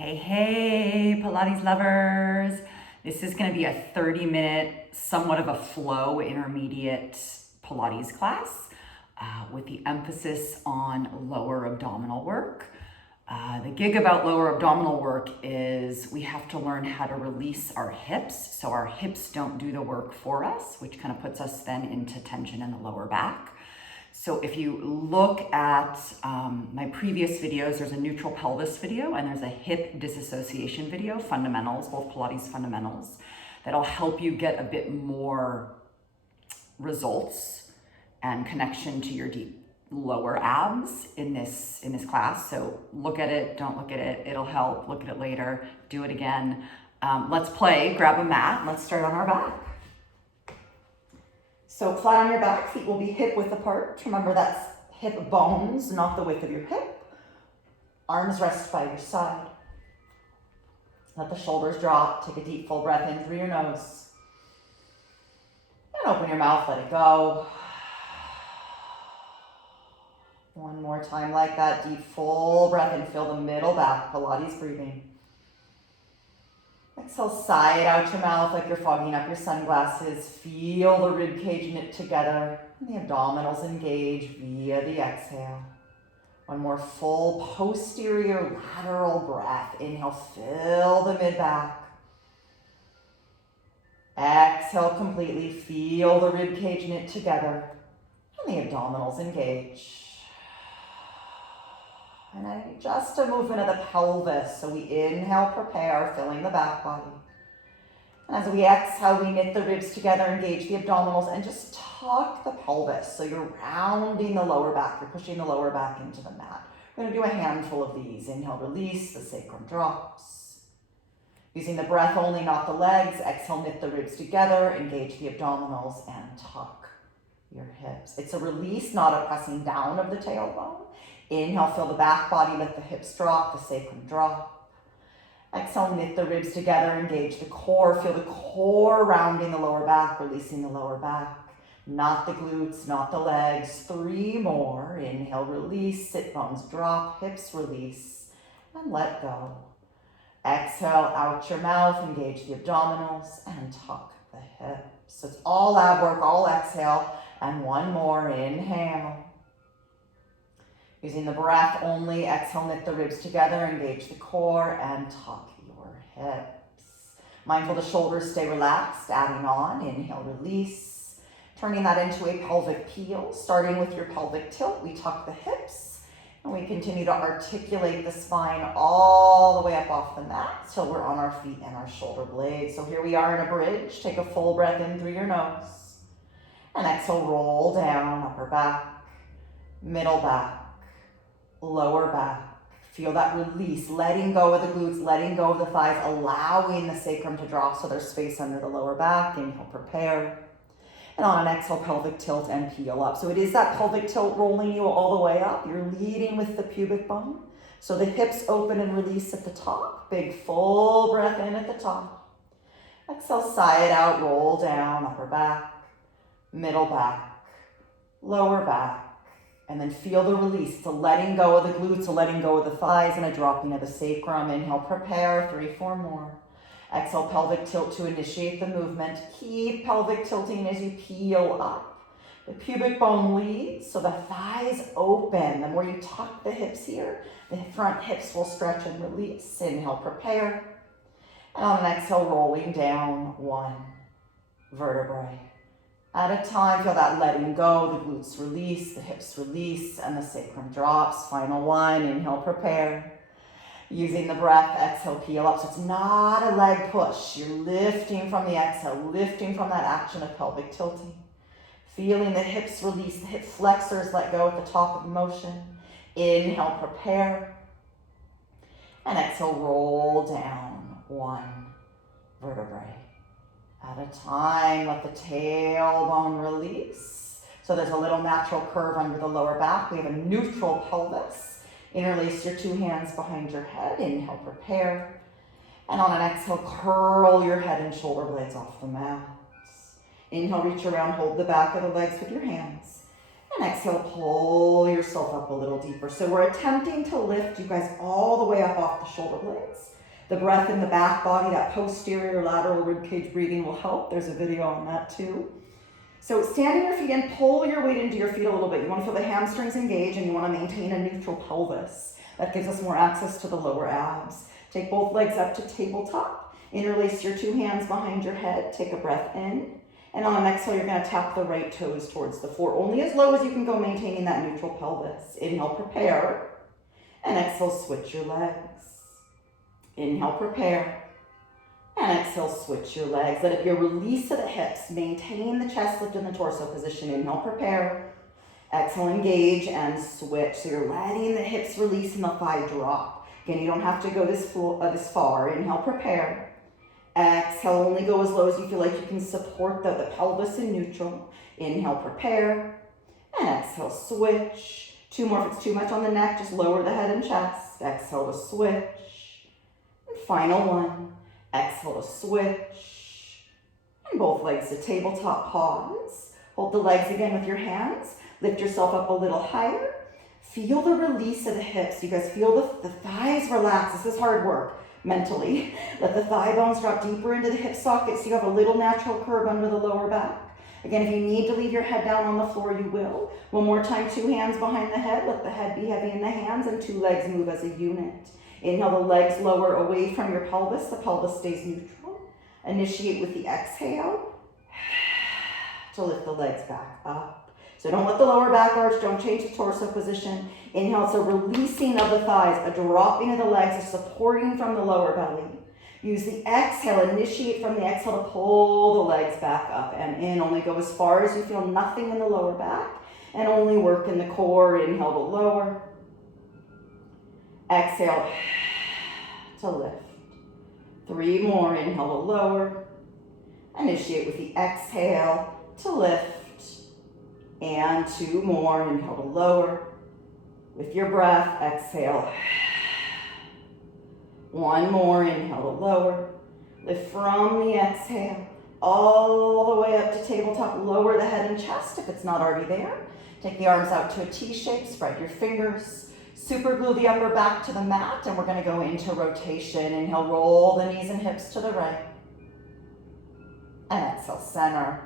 Hey, Pilates lovers. This is going to be a 30-minute, somewhat of a flow intermediate Pilates class with the emphasis on lower abdominal work. The gig about lower abdominal work is we have to learn how to release our hips so our hips don't do the work for us, which kind of puts us then into tension in the lower back. So if you look at my previous videos, there's a neutral pelvis video and there's a hip disassociation video, fundamentals, both Pilates fundamentals, that'll help you get a bit more results and connection to your deep lower abs in this class. So look at it, don't look at it, it'll help, look at it later, do it again. Let's play, grab a mat, let's start on our back. So flat on your back, feet will be hip width apart. Remember that's hip bones, not the width of your hip. Arms rest by your side. Let the shoulders drop. Take a deep full breath in through your nose. And open your mouth, let it go. One more time like that, deep full breath in, fill the middle back, Pilates breathing. Exhale, sigh it out your mouth like you're fogging up your sunglasses. Feel the rib cage knit together and the abdominals engage via the exhale. One more full posterior lateral breath. Inhale, fill the mid-back. Exhale completely, feel the rib cage knit together and the abdominals engage. And then just a movement of the pelvis. So we inhale, prepare, filling the back body. And as we exhale, we knit the ribs together, engage the abdominals, and just tuck the pelvis. So you're rounding the lower back. You're pushing the lower back into the mat. We're going to do a handful of these. Inhale, release, the sacrum drops. Using the breath only, not the legs. Exhale, knit the ribs together, engage the abdominals, and tuck your hips. It's a release, not a pressing down of the tailbone. Inhale, fill the back body, let the hips drop, the sacrum drop. Exhale, knit the ribs together, engage the core. Feel the core rounding the lower back, releasing the lower back. Not the glutes, not the legs. 3 more. Inhale, release, sit bones drop, hips release, and let go. Exhale, out your mouth, engage the abdominals, and tuck the hips. So it's all ab work, all exhale, and one more. Inhale. Using the breath only, exhale, knit the ribs together, engage the core, and tuck your hips. Mindful the shoulders stay relaxed, adding on, inhale, release. Turning that into a pelvic peel, starting with your pelvic tilt, we tuck the hips, and we continue to articulate the spine all the way up off the mat till we're on our feet and our shoulder blades. So here we are in a bridge. Take a full breath in through your nose, and exhale, roll down, upper back, middle back, lower back. Feel that release, letting go of the glutes, letting go of the thighs, allowing the sacrum to drop so there's space under the lower back. Inhale, prepare. And on an exhale, pelvic tilt and peel up. So it is that pelvic tilt rolling you all the way up. You're leading with the pubic bone. So the hips open and release at the top. Big full breath in at the top. Exhale, sigh it out, roll down, upper back, middle back, lower back. And then feel the release. It's a letting go of the glutes, a letting go of the thighs, and a dropping of the sacrum. Inhale, prepare, 3, 4 more. Exhale, pelvic tilt to initiate the movement. Keep pelvic tilting as you peel up. The pubic bone leads, so the thighs open. The more you tuck the hips here, the front hips will stretch and release. Inhale, prepare. And on an exhale, rolling down 1 vertebrae at a time. Feel that letting go, the glutes release, the hips release, and the sacrum drops. Final 1, inhale, prepare. Using the breath, exhale, peel up. So it's not a leg push. You're lifting from the exhale, lifting from that action of pelvic tilting. Feeling the hips release, the hip flexors let go at the top of the motion. Inhale, prepare. And exhale, roll down 1 vertebrae at a time. Let the tailbone release. So there's a little natural curve under the lower back. We have a neutral pelvis. Interlace your 2 hands behind your head. Inhale, prepare. And on an exhale, curl your head and shoulder blades off the mat. Inhale, reach around, hold the back of the legs with your hands. And exhale, pull yourself up a little deeper. So we're attempting to lift you guys all the way up off the shoulder blades. The breath in the back body, that posterior lateral ribcage breathing will help. There's a video on that too. So standing your feet in, pull your weight into your feet a little bit. You want to feel the hamstrings engage and you want to maintain a neutral pelvis. That gives us more access to the lower abs. Take both legs up to tabletop. Interlace your two hands behind your head. Take a breath in. And on an exhale, you're going to tap the right toes towards the floor. Only as low as you can go, maintaining that neutral pelvis. Inhale, prepare. And exhale, switch your legs. Inhale, prepare. And exhale, switch your legs. Let it be a release of the hips. Maintain the chest lift in the torso position. Inhale, prepare. Exhale, engage and switch. So you're letting the hips release and the thigh drop. Again, you don't have to go this far. Inhale, prepare. Exhale, only go as low as you feel like you can support the pelvis in neutral. Inhale, prepare. And exhale, switch. Two more. If it's too much on the neck, just lower the head and chest. Exhale to switch. And final one. Exhale to switch. And both legs to tabletop, pause. Hold the legs again with your hands. Lift yourself up a little higher. Feel the release of the hips. You guys feel the thighs relax. This is hard work mentally. Let the thigh bones drop deeper into the hip socket so you have a little natural curve under the lower back. Again, if you need to leave your head down on the floor, you will. One more time, two hands behind the head. Let the head be heavy in the hands and two legs move as a unit. Inhale, the legs lower away from your pelvis. The pelvis stays neutral. Initiate with the exhale to lift the legs back up. So don't let the lower back arch, don't change the torso position. Inhale, it's a releasing of the thighs, a dropping of the legs, a supporting from the lower belly. Use the exhale, initiate from the exhale to pull the legs back up and in. Only go as far as you feel nothing in the lower back and only work in the core. Inhale to lower. Exhale to lift. Three more. Inhale to lower. Initiate with the exhale to lift. And two more. Inhale to lower. With your breath, exhale. One more. Inhale to lower. Lift from the exhale all the way up to tabletop. Lower the head and chest if it's not already there. Take the arms out to a T shape. Spread your fingers. Super glue the upper back to the mat, and we're going to go into rotation. Inhale, roll the knees and hips to the right. And exhale, center.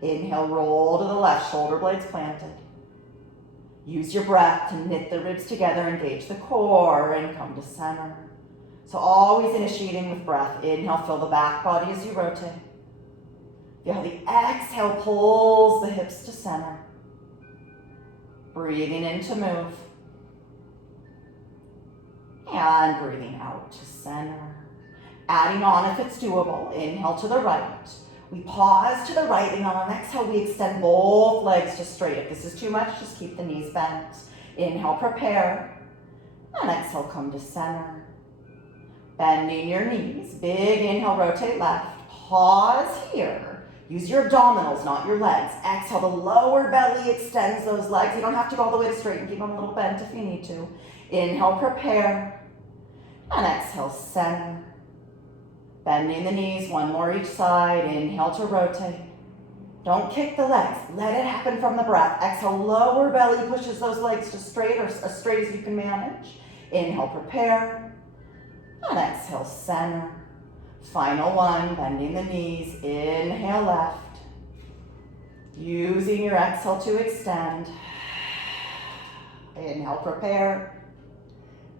Inhale, roll to the left, shoulder blades planted. Use your breath to knit the ribs together, engage the core, and come to center. So always initiating with breath. Inhale, fill the back body as you rotate. Feel the exhale pulls the hips to center. Breathing in to move. And breathing out to center. Adding on if it's doable. Inhale to the right. We pause to the right, and on an exhale, we extend both legs to straight. If this is too much, just keep the knees bent. Inhale, prepare. And exhale, come to center. Bending your knees. Big inhale, rotate left. Pause here. Use your abdominals, not your legs. Exhale, the lower belly extends those legs. You don't have to go all the way to straight and keep them a little bent if you need to. Inhale, prepare. And exhale, center. Bending the knees, one more each side. Inhale to rotate. Don't kick the legs. Let it happen from the breath. Exhale, lower belly pushes those legs to straight or as straight as you can manage. Inhale, prepare. And exhale, center. Final one, bending the knees. Inhale, left. Using your exhale to extend. Inhale, prepare.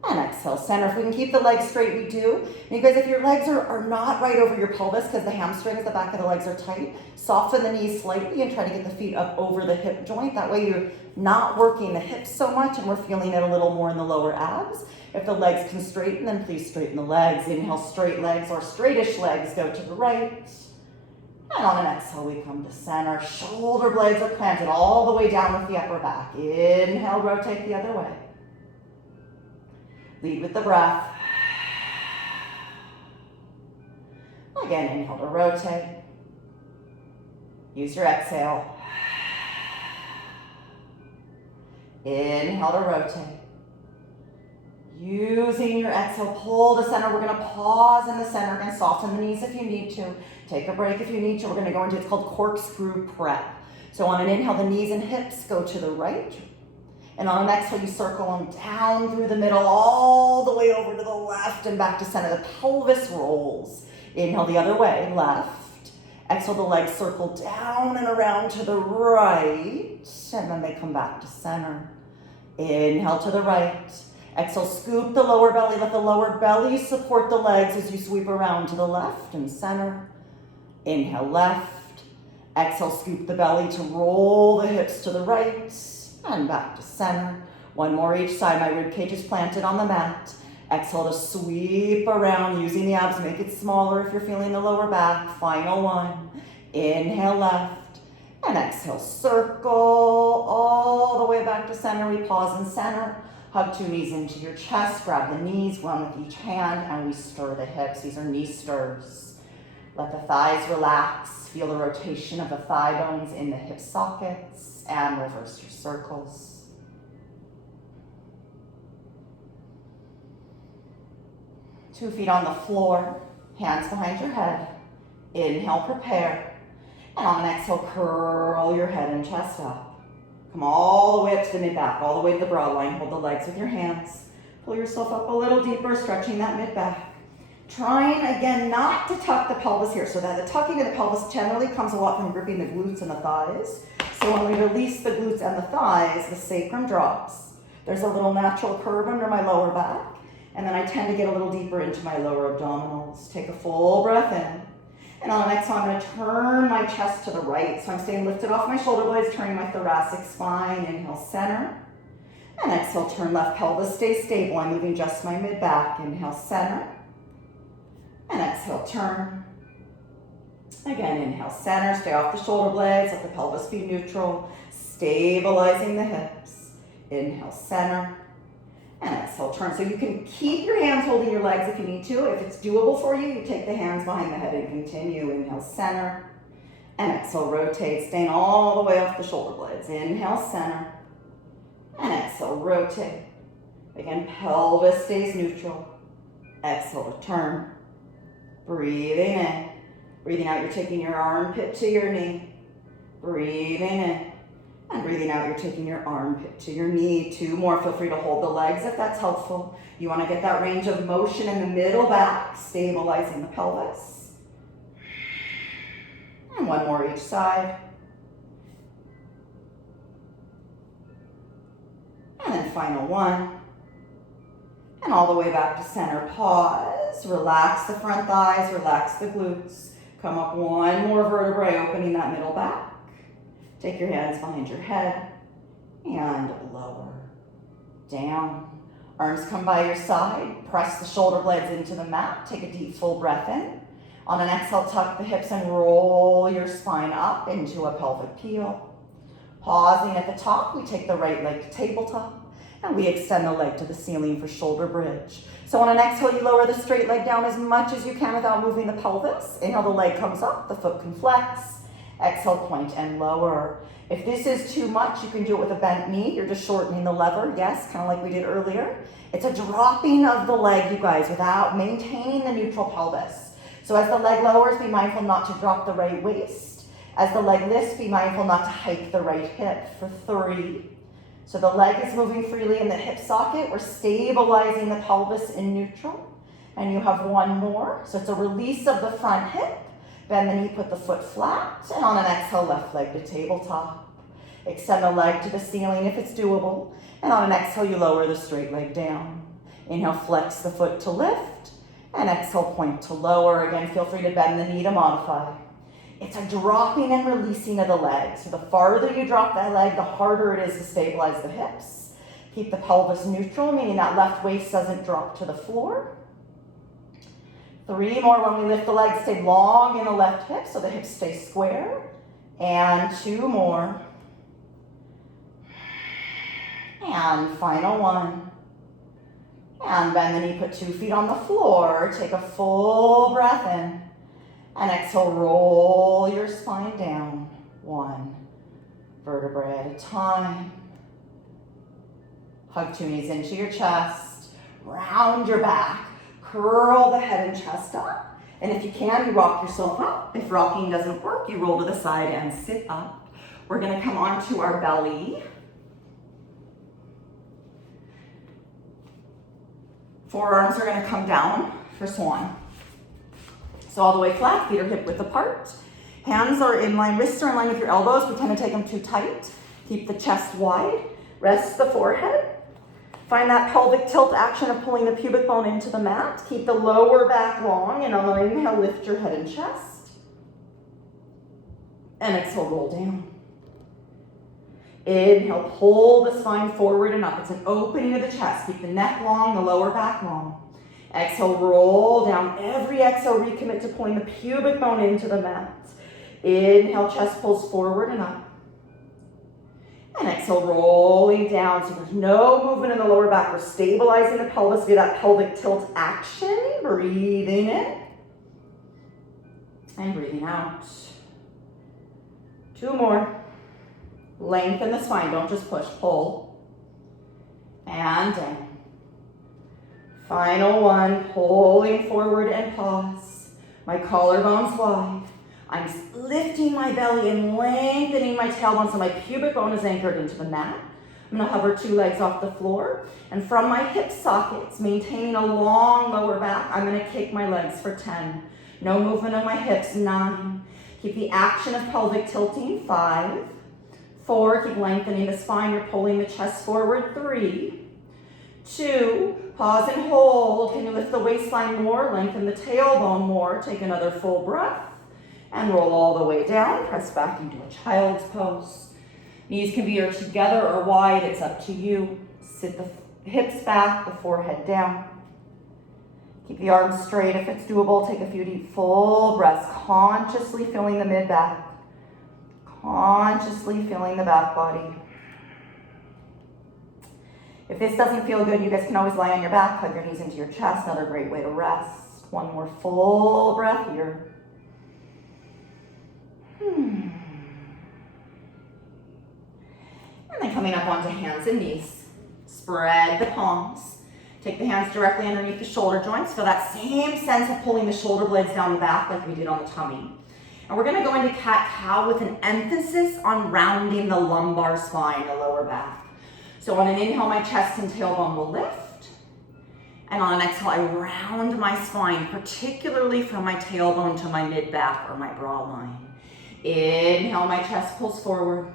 And exhale, center. If we can keep the legs straight, we do. And you guys, if your legs are not right over your pelvis because the hamstrings, the back of the legs are tight, soften the knees slightly and try to get the feet up over the hip joint. That way you're not working the hips so much and we're feeling it a little more in the lower abs. If the legs can straighten, then please straighten the legs. Inhale, straight legs or straightish legs go to the right. And on an exhale, we come to center. Shoulder blades are planted all the way down with the upper back. Inhale, rotate the other way. Lead with the breath. Again, inhale to rotate. Use your exhale. Inhale to rotate. Using your exhale, pull to center. We're gonna pause in the center. We're gonna soften the knees if you need to. Take a break if you need to. We're gonna go into, it's called Corkscrew Prep. So on an inhale, the knees and hips go to the right. And on an exhale, you circle them down through the middle, all the way over to the left and back to center. The pelvis rolls. Inhale the other way, left. Exhale, the legs circle down and around to the right. And then they come back to center. Inhale to the right. Exhale, scoop the lower belly. Let the lower belly support the legs as you sweep around to the left and center. Inhale, left. Exhale, scoop the belly to roll the hips to the right and back to center. One more each side. My rib cage is planted on the mat. Exhale to sweep around using the abs. Make it smaller if you're feeling the lower back. Final one. Inhale, left. And exhale, circle all the way back to center. We pause in center. Hug 2 knees into your chest. Grab the knees, one with each hand, and we stir the hips. These are knee stirs. Let the thighs relax. Feel the rotation of the thigh bones in the hip sockets, and reverse your circles. Two feet on the floor, hands behind your head. Inhale, prepare. And on an exhale, curl your head and chest up. Come all the way up to the mid-back, all the way to the brow line. Hold the legs with your hands. Pull yourself up a little deeper, stretching that mid-back. Trying, again, not to tuck the pelvis here, so that the tucking of the pelvis generally comes a lot from gripping the glutes and the thighs. So when we release the glutes and the thighs, the sacrum drops. There's a little natural curve under my lower back, and then I tend to get a little deeper into my lower abdominals. Take a full breath in. And on an exhale, I'm going to turn my chest to the right. So I'm staying lifted off my shoulder blades, turning my thoracic spine. Inhale, center. And exhale, turn left pelvis. Stay stable. I'm moving just my mid-back. Inhale, center. And exhale, turn. Again, inhale, center. Stay off the shoulder blades. Let the pelvis be neutral. Stabilizing the hips. Inhale, center. And exhale, turn. So you can keep your hands holding your legs if you need to. If it's doable for you, you take the hands behind the head and continue. Inhale, center. And exhale, rotate, staying all the way off the shoulder blades. Inhale, center. And exhale, rotate. Again, pelvis stays neutral. Exhale, return. Breathing in. Breathing out, you're taking your armpit to your knee. Breathing in. And breathing out, you're taking your armpit to your knee. 2 more. Feel free to hold the legs if that's helpful. You want to get that range of motion in the middle back, stabilizing the pelvis. And 1 more each side. And then final 1. And all the way back to center. Pause. Relax the front thighs. Relax the glutes. Come up 1 more vertebrae, opening that middle back. Take your hands behind your head and lower, down. Arms come by your side. Press the shoulder blades into the mat. Take a deep, full breath in. On an exhale, tuck the hips and roll your spine up into a pelvic peel. Pausing at the top, we take the right leg to tabletop and we extend the leg to the ceiling for shoulder bridge. So on an exhale, you lower the straight leg down as much as you can without moving the pelvis. Inhale, the leg comes up, the foot can flex. Exhale, point and lower. If this is too much, you can do it with a bent knee. You're just shortening the lever, yes, kind of like we did earlier. It's a dropping of the leg, you guys, without maintaining the neutral pelvis. So as the leg lowers, be mindful not to drop the right waist. As the leg lifts, be mindful not to hike the right hip for 3. So the leg is moving freely in the hip socket. We're stabilizing the pelvis in neutral. And you have 1 more. So it's a release of the front hip. Bend the knee, put the foot flat, and on an exhale, left leg to tabletop. Extend the leg to the ceiling if it's doable, and on an exhale, you lower the straight leg down. Inhale, flex the foot to lift, and exhale, point to lower. Again, feel free to bend the knee to modify. It's a dropping and releasing of the leg. So the farther you drop that leg, the harder it is to stabilize the hips. Keep the pelvis neutral, meaning that left waist doesn't drop to the floor. 3 more. When we lift the leg, stay long in the left hip so the hips stay square. And 2 more. And final 1. And bend the knee, put 2 feet on the floor. Take a full breath in. And exhale, roll your spine down. 1 vertebrae at a time. Hug 2 knees into your chest. Round your back. Curl the head and chest up. And if you can, you rock yourself up. If rocking doesn't work, you roll to the side and sit up. We're gonna come onto our belly. Forearms are gonna come down for Swan. So all the way flat, feet are hip width apart. Hands are in line, wrists are in line with your elbows. We tend to take them too tight. Keep the chest wide. Rest the forehead. Find that pelvic tilt action of pulling the pubic bone into the mat. Keep the lower back long, and on an inhale, lift your head and chest. And exhale, roll down. Inhale, pull the spine forward and up. It's an opening of the chest. Keep the neck long, the lower back long. Exhale, roll down. Every exhale, recommit to pulling the pubic bone into the mat. Inhale, chest pulls forward and up. And exhale, rolling down. So there's no movement in the lower back. We're stabilizing the pelvis via that pelvic tilt action. Breathing in. And breathing out. 2 more. Lengthen the spine, don't just push, pull. And down. Final one, pulling forward and pause. My collarbone's wide. I'm lifting my belly and lengthening my tailbone so my pubic bone is anchored into the mat. I'm gonna hover 2 legs off the floor. And from my hip sockets, maintaining a long lower back, I'm gonna kick my legs for 10. No movement of my hips, 9. Keep the action of pelvic tilting, 5. 4, keep lengthening the spine, you're pulling the chest forward, 3. 2, pause and hold. Can you lift the waistline more? Lengthen the tailbone more. Take another full breath and roll all the way down. Press back into a child's pose. Knees can be together or wide, it's up to you. Sit the hips back, the forehead down. Keep the arms straight if it's doable. Take a few deep full breaths, consciously filling the mid-back. Consciously feeling the back body. If this doesn't feel good, you guys can always lie on your back, hug your knees into your chest. Another great way to rest. 1 more full breath here. And then coming up onto hands and knees. Spread the palms. Take the hands directly underneath the shoulder joints. Feel that same sense of pulling the shoulder blades down the back like we did on the tummy. And we're gonna go into cat-cow with an emphasis on rounding the lumbar spine, the lower back. So on an inhale, my chest and tailbone will lift. And on an exhale, I round my spine, particularly from my tailbone to my mid-back or my brow line. Inhale, my chest pulls forward.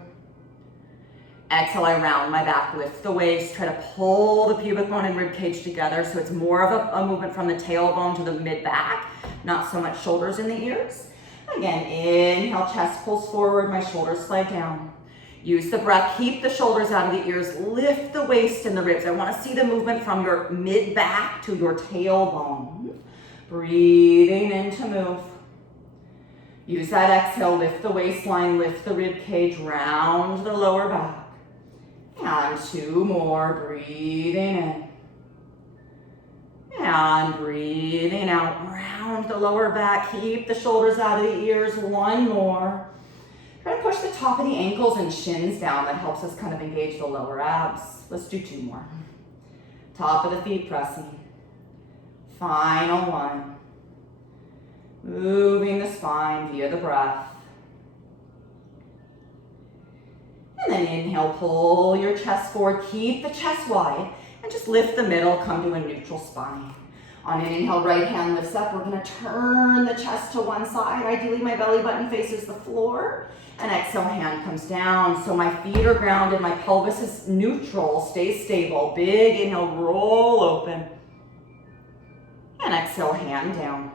Exhale, I round my back, lift the waist, try to pull the pubic bone and rib cage together so it's more of a movement from the tailbone to the mid-back, not so much shoulders in the ears. Again, inhale, chest pulls forward, my shoulders slide down. Use the breath, keep the shoulders out of the ears, lift the waist and the ribs. I want to see the movement from your mid-back to your tailbone. Breathing in to move. Use that exhale, lift the waistline, lift the rib cage, round the lower back. And 2 more, breathing in. And breathing out, round the lower back, keep the shoulders out of the ears. 1 more. Try to push the top of the ankles and shins down. That helps us kind of engage the lower abs. Let's do 2 more. Top of the feet pressing. Final one. Moving the spine via the breath. And then inhale, pull your chest forward, keep the chest wide, and just lift the middle, come to a neutral spine. On an inhale, right hand lifts up. We're gonna turn the chest to one side. Ideally, my belly button faces the floor. And exhale, hand comes down. So my feet are grounded, my pelvis is neutral, stays stable. Big inhale, roll open. And exhale, hand down.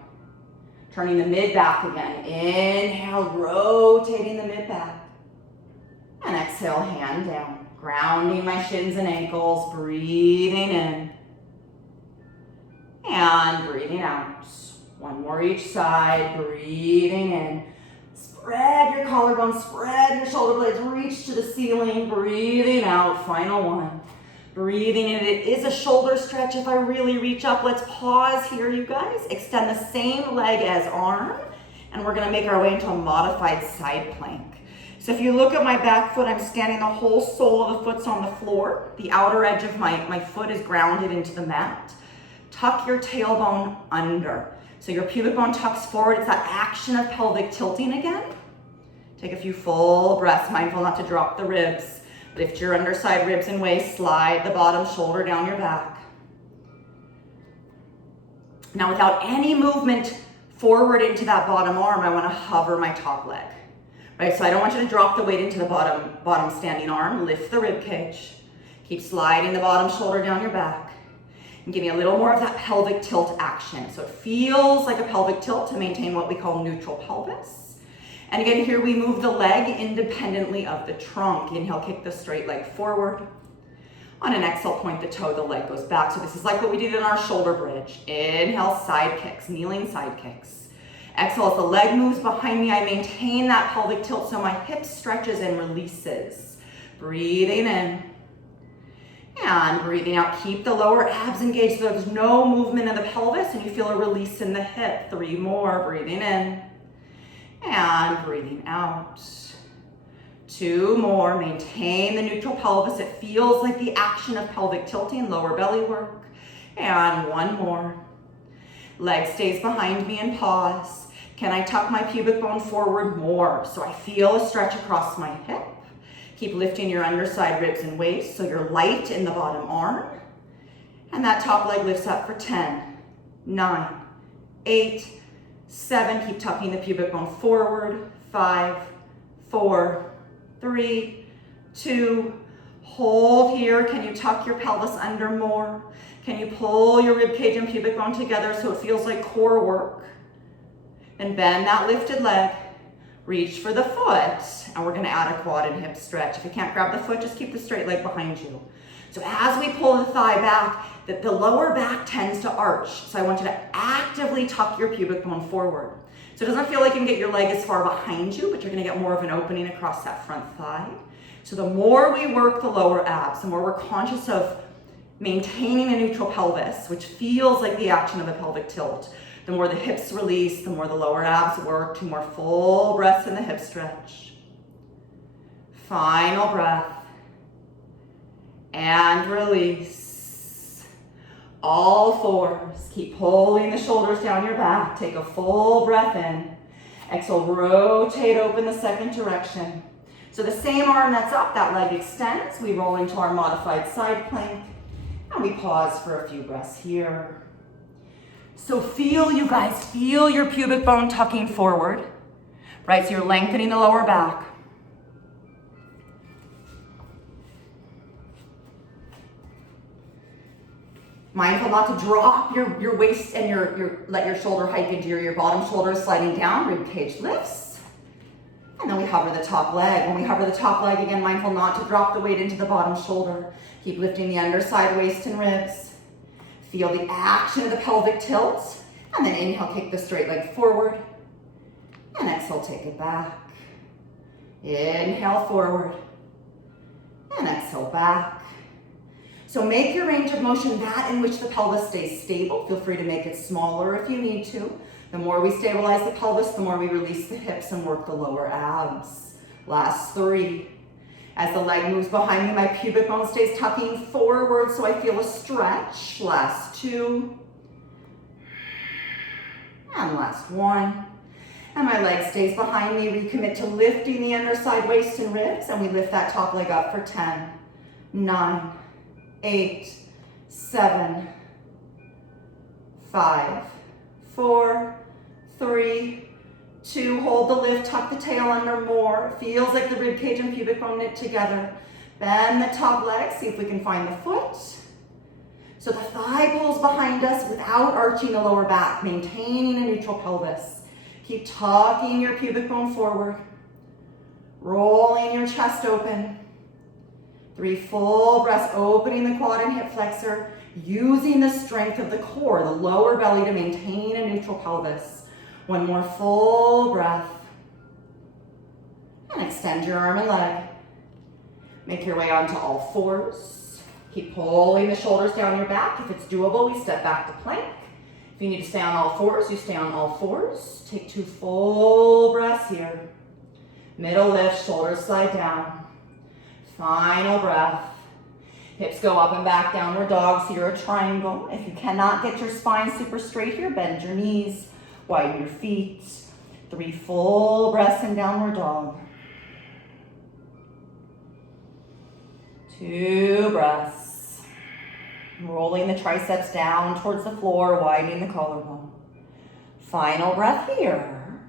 Turning the mid-back again. Inhale, rotating the mid-back. And exhale, hand down. Grounding my shins and ankles, breathing in. And breathing out. 1 more each side, breathing in. Spread your collarbone, spread your shoulder blades, reach to the ceiling, breathing out. Final one. Breathing in. It is a shoulder stretch. If I really reach up, let's pause here, you guys. Extend the same leg as arm, and we're gonna make our way into a modified side plank. So if you look at my back foot, I'm standing, the whole sole of the foot's on the floor. The outer edge of my foot is grounded into the mat. tuck your tailbone under. So your pubic bone tucks forward. It's that action of pelvic tilting again. Take a few full breaths, mindful not to drop the ribs. Lift your underside ribs and waist, slide the bottom shoulder down your back. Now without any movement forward into that bottom arm, I want to hover my top leg. Right, so I don't want you to drop the weight into the bottom standing arm. Lift the rib cage. Keep sliding the bottom shoulder down your back. And give me a little more of that pelvic tilt action. So it feels like a pelvic tilt to maintain what we call neutral pelvis. And again, here we move the leg independently of the trunk. Inhale, kick the straight leg forward. On an exhale, point the toe, the leg goes back. So this is like what we did in our shoulder bridge. Inhale, side kicks, kneeling side kicks. Exhale, as the leg moves behind me, I maintain that pelvic tilt so my hip stretches and releases. Breathing in. And breathing out. Keep the lower abs engaged so there's no movement in the pelvis and you feel a release in the hip. 3 more. Breathing in. And breathing out. 2 more. Maintain the neutral pelvis. It feels like the action of pelvic tilting, lower belly work. And 1 more. Leg stays behind me and pause. Can I tuck my pubic bone forward more? So I feel a stretch across my hip. Keep lifting your underside ribs and waist so you're light in the bottom arm. And that top leg lifts up for 10, 9, 8, 7. Keep tucking the pubic bone forward. 5, 4, 3, 2. Hold here. Can you tuck your pelvis under more? Can you pull your rib cage and pubic bone together so it feels like core work? And bend that lifted leg. Reach for the foot. And we're gonna add a quad and hip stretch. If you can't grab the foot, just keep the straight leg behind you. So as we pull the thigh back, the lower back tends to arch. So I want you to actively tuck your pubic bone forward. So it doesn't feel like you can get your leg as far behind you, but you're gonna get more of an opening across that front thigh. So the more we work the lower abs, the more we're conscious of maintaining a neutral pelvis, which feels like the action of a pelvic tilt, the more the hips release, the more the lower abs work. 2 more full breaths in the hip stretch. Final breath. And release. All 4s. Keep pulling the shoulders down your back. Take a full breath in. Exhale, rotate open the second direction. So the same arm that's up, that leg extends. We roll into our modified side plank. And we pause for a few breaths here. So feel, you guys, feel your pubic bone tucking forward, right? So you're lengthening the lower back. Mindful not to drop your waist and let your shoulder hike into your bottom shoulder sliding down, rib cage lifts. And then we hover the top leg. When we hover the top leg, again, mindful not to drop the weight into the bottom shoulder. Keep lifting the underside, waist, and ribs. Feel the action of the pelvic tilt. And then inhale, kick the straight leg forward. And exhale, take it back. Inhale, forward. And exhale, back. So make your range of motion that in which the pelvis stays stable. Feel free to make it smaller if you need to. The more we stabilize the pelvis, the more we release the hips and work the lower abs. Last 3. As the leg moves behind me, my pubic bone stays tucking forward so I feel a stretch. Last 2. And last 1. And my leg stays behind me. Recommit to lifting the underside waist and ribs, and we lift that top leg up for 10, 9, 8, 7, 5, 4, 3, 2, hold the lift, tuck the tail under more. Feels like the rib cage and pubic bone knit together. Bend the top leg, see if we can find the foot. So the thigh pulls behind us without arching the lower back, maintaining a neutral pelvis. Keep tucking your pubic bone forward. Rolling your chest open. 3 full breaths, opening the quad and hip flexor, using the strength of the core, the lower belly, to maintain a neutral pelvis. 1 more full breath. And extend your arm and leg. Make your way onto all 4s. Keep pulling the shoulders down your back. If it's doable, we step back to plank. If you need to stay on all 4s, you stay on all 4s. Take 2 full breaths here. Middle lift, shoulders slide down. Final breath. Hips go up and back, downward dog, so you're a triangle. If you cannot get your spine super straight here, bend your knees, widen your feet. 3 full breaths in downward dog. 2 breaths. Rolling the triceps down towards the floor, widening the collarbone. Final breath here.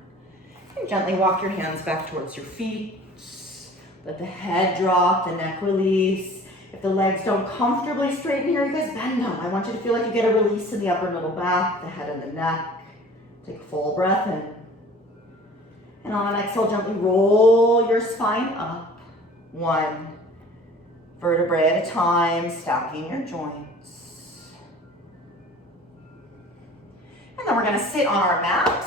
And gently walk your hands back towards your feet. Let the head drop, the neck release. If the legs don't comfortably straighten here, you guys bend them. I want you to feel like you get a release in the upper middle back, the head and the neck. Take a full breath in. And on an exhale, gently roll your spine up. 1 vertebrae at a time, stacking your joints. And then we're gonna sit on our mat.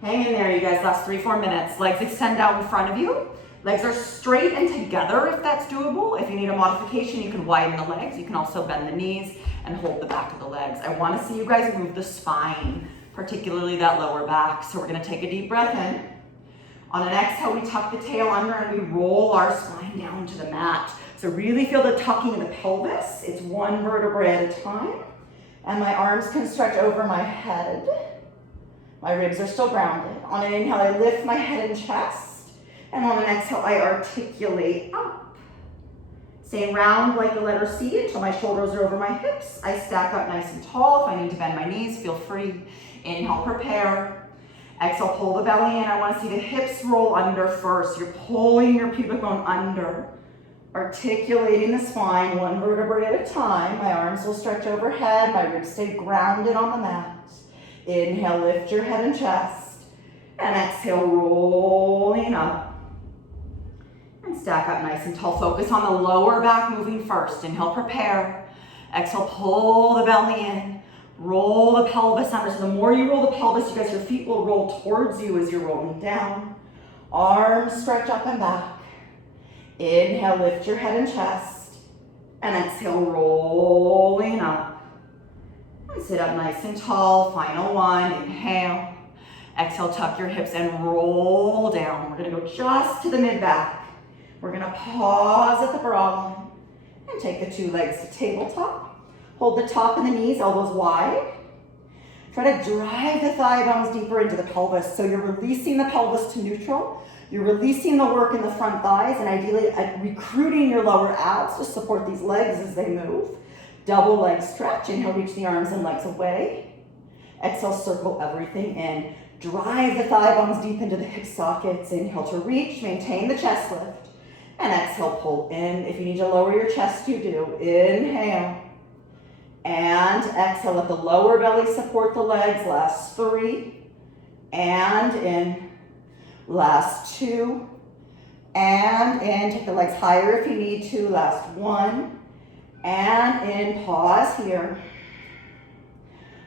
Hang in there, you guys, last 3-4 minutes. Legs extend out in front of you. Legs are straight and together if that's doable. If you need a modification, you can widen the legs. You can also bend the knees and hold the back of the legs. I want to see you guys move the spine, particularly that lower back. So we're going to take a deep breath in. On an exhale, we tuck the tail under and we roll our spine down to the mat. So really feel the tucking in the pelvis. It's 1 vertebrae at a time. And my arms can stretch over my head. My ribs are still grounded. On an inhale, I lift my head and chest. And on an exhale, I articulate up. Staying round like the letter C until my shoulders are over my hips. I stack up nice and tall. If I need to bend my knees, feel free. Inhale, prepare. Exhale, pull the belly in. I want to see the hips roll under first. You're pulling your pubic bone under. Articulating the spine, 1 vertebrae at a time. My arms will stretch overhead. My ribs stay grounded on the mat. Inhale, lift your head and chest. And exhale, rolling up. And stack up nice and tall. Focus on the lower back moving first. Inhale, prepare. Exhale, pull the belly in. Roll the pelvis under. So the more you roll the pelvis, you guys, your feet will roll towards you as you're rolling down. Arms stretch up and back. Inhale, lift your head and chest. And exhale, rolling up. And sit up nice and tall. Final 1. Inhale. Exhale, tuck your hips and roll down. We're going to go just to the mid-back. We're going to pause at the broad line and take the 2 legs to tabletop. Hold the top and the knees, elbows wide. Try to drive the thigh bones deeper into the pelvis. So you're releasing the pelvis to neutral. You're releasing the work in the front thighs and ideally recruiting your lower abs to support these legs as they move. Double leg stretch. Inhale, reach the arms and legs away. Exhale, circle everything in. Drive the thigh bones deep into the hip sockets. Inhale to reach, maintain the chest lift. And exhale, pull in. If you need to lower your chest, you do. Inhale. And exhale, let the lower belly support the legs. Last 3. And in. Last 2. And in. Take the legs higher if you need to. Last 1. And in. Pause here.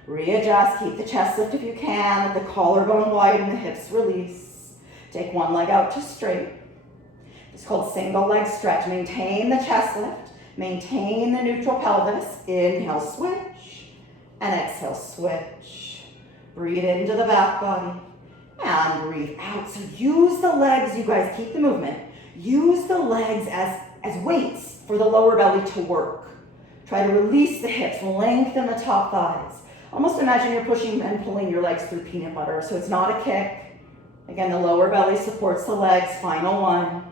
Readjust. Keep the chest lift if you can. Let the collarbone widen, the hips release. Take 1 leg out to straight. It's called single leg stretch. Maintain the chest lift. Maintain the neutral pelvis. Inhale, switch. And exhale, switch. Breathe into the back body. And breathe out. So use the legs, you guys, keep the movement. Use the legs as weights for the lower belly to work. Try to release the hips, lengthen the top thighs. Almost imagine you're pushing and pulling your legs through peanut butter. So it's not a kick. Again, the lower belly supports the legs. Final 1.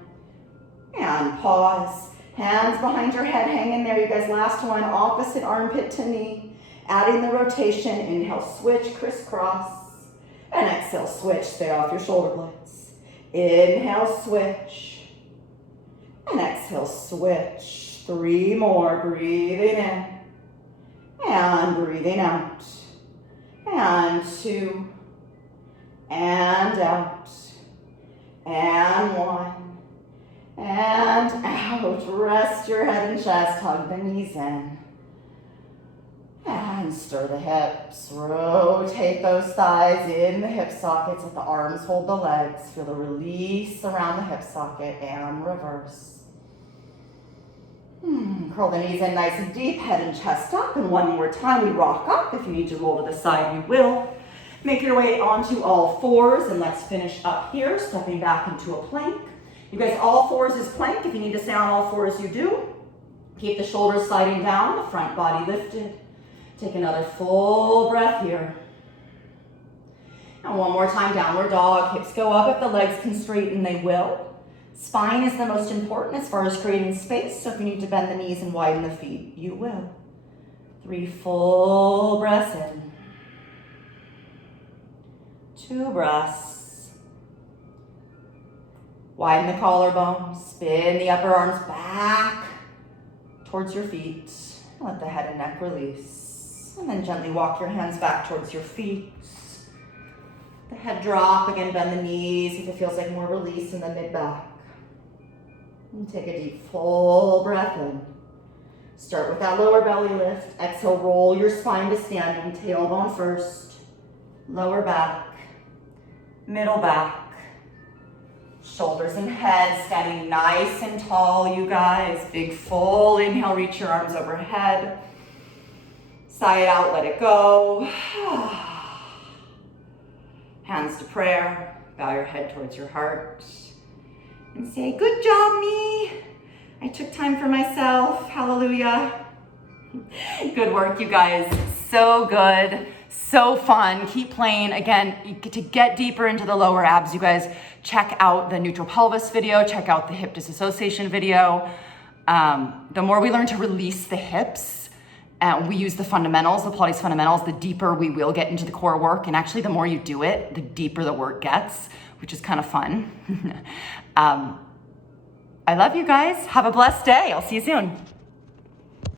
And pause. Hands behind your head, hang in there, you guys. Last 1, opposite armpit to knee. Adding the rotation. Inhale, switch, crisscross. And exhale, switch. Stay off your shoulder blades. Inhale, switch. And exhale, switch. 3 more. Breathing in. And breathing out. And 2. And out. And 1. And out. Rest your head and chest. Hug the knees in. And stir the hips. Rotate those thighs in the hip sockets. Let the arms hold the legs. Feel the release around the hip socket and reverse. Curl the knees in nice and deep. Head and chest up. And 1 more time, we rock up. If you need to roll to the side, you will. Make your way onto all 4s. And let's finish up here, stepping back into a plank. You guys, all 4s is plank. If you need to stay on all 4s, you do. Keep the shoulders sliding down, the front body lifted. Take another full breath here. And one more time, downward dog. Hips go up. If the legs can straighten, they will. Spine is the most important as far as creating space, so if you need to bend the knees and widen the feet, you will. 3 full breaths in. 2 breaths. Widen the collarbone. Spin the upper arms back towards your feet. Let the head and neck release. And then gently walk your hands back towards your feet. The head drop, again bend the knees if it feels like more release in the mid-back. And take a deep full breath in. Start with that lower belly lift. Exhale, roll your spine to standing, tailbone first. Lower back, middle back. Shoulders and head standing nice and tall, you guys. Big full inhale, reach your arms overhead. Sigh it out, let it go. Hands to prayer. Bow your head towards your heart. And say, good job, me. I took time for myself. Hallelujah. Good work, you guys. So good. So fun. Keep playing. Again, to get deeper into the lower abs, you guys check out the neutral pelvis video. Check out the hip disassociation video. The more we learn to release the hips, and we use the fundamentals, the Pilates fundamentals, the deeper we will get into the core work. And actually, the more you do it, the deeper the work gets, which is kind of fun. I love you guys. Have a blessed day. I'll see you soon.